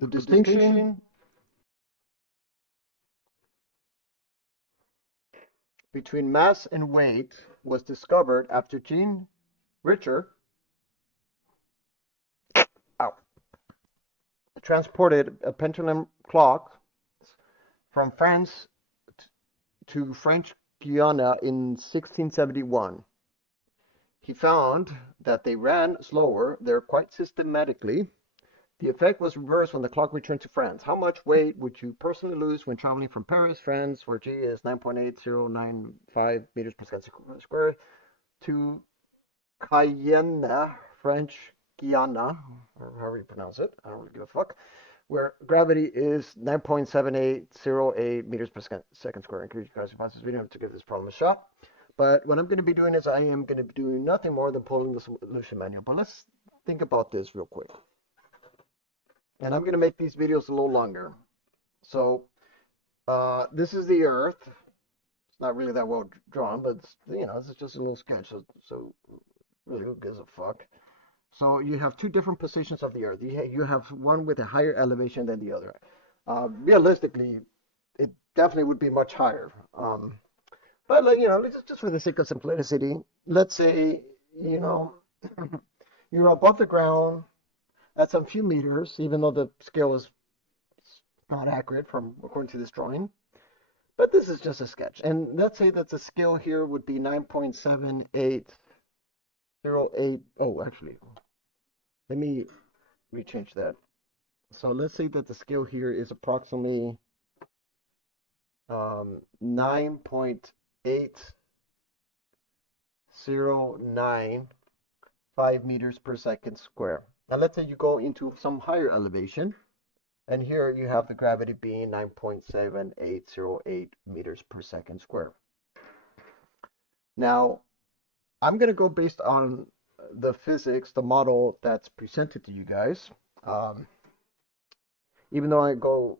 The distinction between mass and weight was discovered after Jean Richer transported a pendulum clock from France to French Guiana in 1671. He found that they ran slower there quite systematically. The effect was reversed when the clock returned to France. How much weight would you personally lose when traveling from Paris, France, where G is 9.8095 meters per second square, to Cayenne, French Guiana, or however you pronounce it, I don't really give a fuck, where gravity is 9.7808 meters per second square. I encourage you guys to watch this video to give this problem a shot. But what I'm going to be doing is I am going to be doing nothing more than pulling the solution manual. But let's think about this real quick. And I'm going to make these videos a little longer. So this is the Earth. It's not really that well drawn, but it's, this is just a little sketch. So really, who gives a fuck? So you have two different positions of the Earth. You have one with a higher elevation than the other. Realistically, it definitely would be much higher. But just for the sake of simplicity, let's say you're above the ground at some few meters, even though the scale is not accurate from according to this drawing. But this is just a sketch. And let's say that the scale here would be 9.7808. Oh, actually, let me rechange that. So let's say that the scale here is approximately 9.8095 meters per second square. Now let's say you go into some higher elevation, and here you have the gravity being 9.7808 meters per second square. Now, I'm going to go based on the physics, the model that's presented to you guys. Even though I go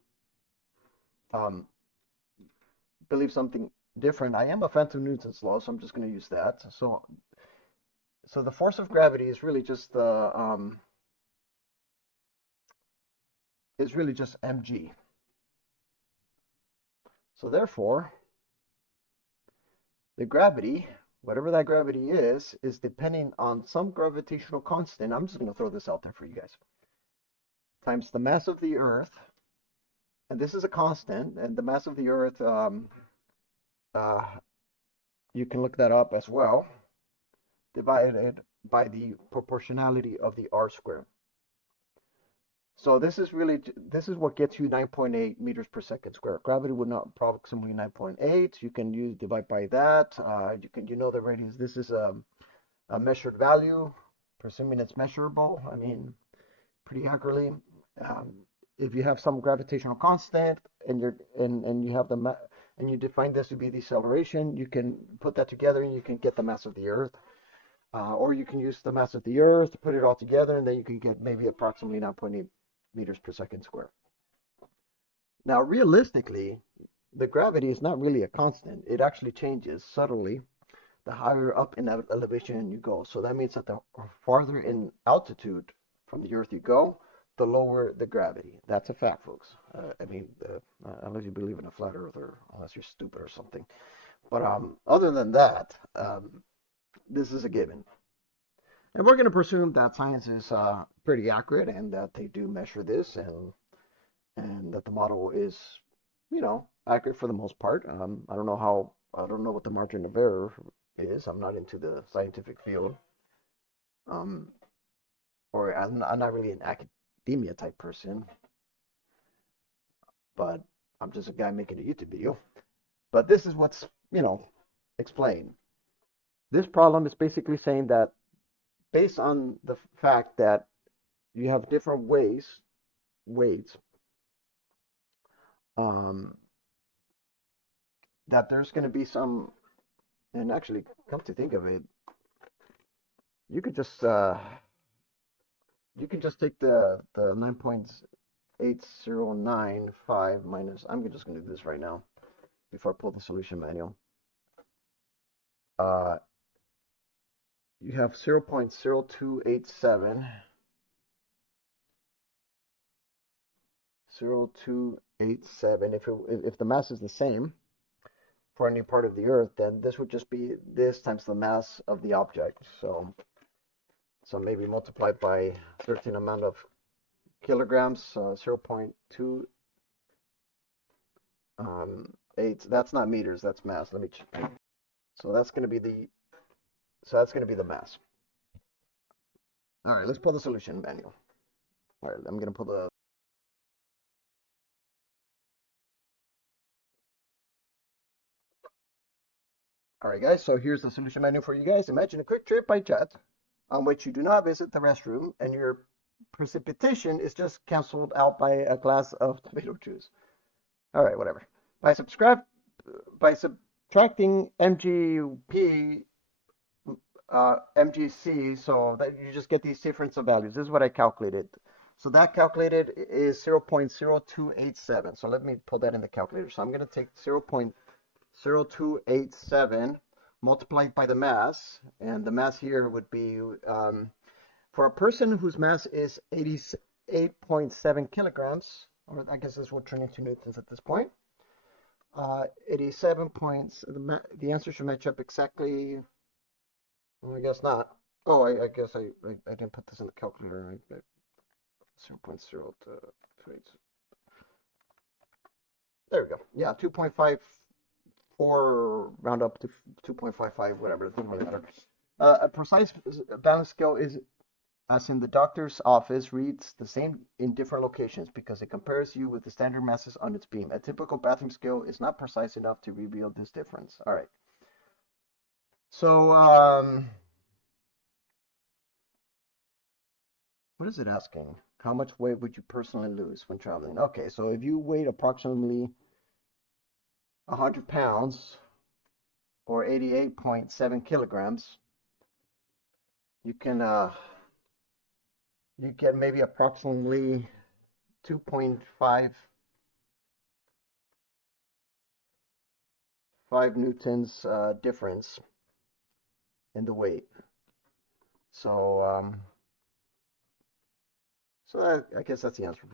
believe something different, I am a fan of Newton's law, so I'm just going to use that. So the force of gravity is really just the mg. So therefore, the gravity, whatever that gravity is depending on some gravitational constant. I'm just going to throw this out there for you guys. Times the mass of the Earth, and this is a constant, and the mass of the Earth, you can look that up as well, divided by the proportionality of the r squared. So this is what gets you 9.8 meters per second square. Gravity would not approximately 9.8. You can divide by that. The radius. This is a measured value, presuming it's measurable. I mean, pretty accurately. If you have some gravitational constant and you have and you define this to be deceleration, you can put that together and you can get the mass of the Earth. Or you can use the mass of the Earth to put it all together, and then you can get maybe approximately 9.8 meters per second square. Now, realistically, the gravity is not really a constant. It actually changes subtly the higher up in elevation you go. So that means that the farther in altitude from the Earth you go, the lower the gravity. That's a fact, folks. Unless you believe in a flat Earth or unless you're stupid or something. But other than that, this is a given. And we're going to presume that science is pretty accurate and that they do measure this and that the model is, accurate for the most part. I don't know what the margin of error is. I'm not into the scientific field. Or I'm not really an academia type person. But I'm just a guy making a YouTube video. But this is what's, explained. This problem is basically saying that based on the fact that you have different weights, that there's going to be some, and actually, come to think of it, you could just take the 9.8095 minus. I'm just going to do this right now before I pull the solution manual. You have 0.0287 0.0287. If the mass is the same for any part of the Earth, then this would just be this times the mass of the object. So maybe multiplied by 13 amount of kilograms, 0.28. That's not meters, that's mass. Let me check. So that's going to be the mass. All right, let's pull the solution manual. All right, I'm going to pull the. All right, guys. So here's the solution manual for you guys. Imagine a quick trip by jet on which you do not visit the restroom, and your precipitation is just canceled out by a glass of tomato juice. All right, whatever. By subtracting MGP, MGC, so that you just get these difference of values. This is what I calculated. So that calculated is 0.0287. So let me put that in the calculator. So I'm going to take 0.0287 multiplied by the mass, and the mass here would be for a person whose mass is 88.7 kilograms, or I guess this will turn into newtons at this point. 87 points. The answer should match up exactly. Well, I guess not. Oh, I guess I didn't put this in the calculator. 0.02. There we go. Yeah, 2.54, round up to 2.55, whatever. It doesn't really matter. A precise balance scale is, as in the doctor's office, reads the same in different locations because it compares you with the standard masses on its beam. A typical bathroom scale is not precise enough to reveal this difference. All right. So, what is it asking? How much weight would you personally lose when traveling? Okay, so if you weighed approximately 100 pounds or 88.7 kilograms, you get maybe approximately 2.55 newtons difference in the weight. So I guess that's the answer.